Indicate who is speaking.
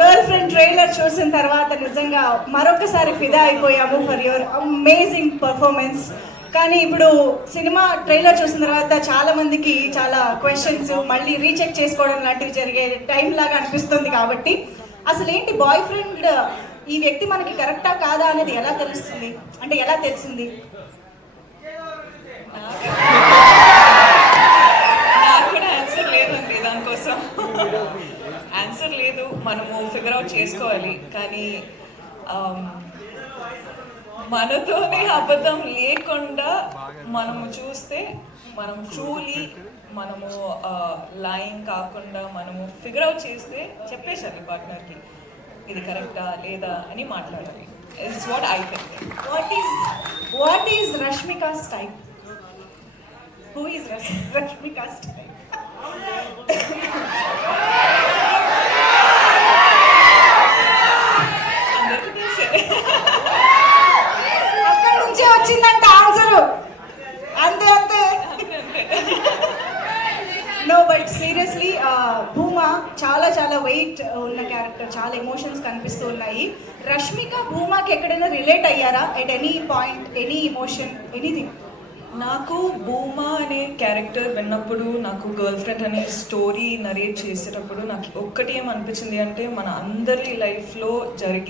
Speaker 1: Girl friend trailer చూసిన తర్వాత నిజంగా మరొకసారి ఫిదా అయిపోయాము ఫర్ యువర్ అమేజింగ్ పర్ఫార్మెన్స్ కానీ ఇప్పుడు సినిమా ట్రైలర్ చూసిన తర్వాత చాలా మందికి చాలా క్వశ్చన్స్ మళ్ళీ రీచెక్ చేసుకోవడం లాంటివి జరిగే టైం లాగా అనిపిస్తుంది కాబట్టి అసలు ఏంటి బాయ్ ఫ్రెండ్ ఈ వ్యక్తి మనకి కరెక్టా కాదా అనేది ఎలా తెలుస్తుంది? అంటే ఎలా తెలిసింది
Speaker 2: నాకు కూడా ఆన్సర్ లేదండి దానికోసం ఆన్సర్ లేదు. మనము ఫిగర్ అవుట్ చేసుకోవాలి. కానీ ఆమ్, మనతోనే అబద్ధం లేకుండా మనము చూస్తే మనం ట్రూలీ మనము లైన్ కాకుండా మనము ఫిగర్ అవుట్ చేస్తే చెప్పేశాలి పార్ట్నర్కి ఇది కరెక్టా లేదా అని మాట్లాడాలి. It's what I think
Speaker 1: what is what is Rashmika style who is Rashmika style వచ్చిందంట ఆన్సర్. అంతే అంతే. నో బట్ సీరియస్లీ భూమా చాలా చాలా వెయిట్ ఉన్న క్యారెక్టర్ చాలా ఎమోషన్స్ కనిపిస్తూ ఉన్నాయి. రష్మిక భూమాకి ఎక్కడైనా రిలేట్ అయ్యారా? At any point any emotion anything
Speaker 2: నాకు భూమా అనే క్యారెక్టర్ విన్నప్పుడు నాకు గర్ల్ ఫ్రెండ్ అనే స్టోరీ నరేట్ చేసేటప్పుడు నాకు ఒక్కటి ఏమనిపించింది అంటే మన అందరి లైఫ్లో జరిగే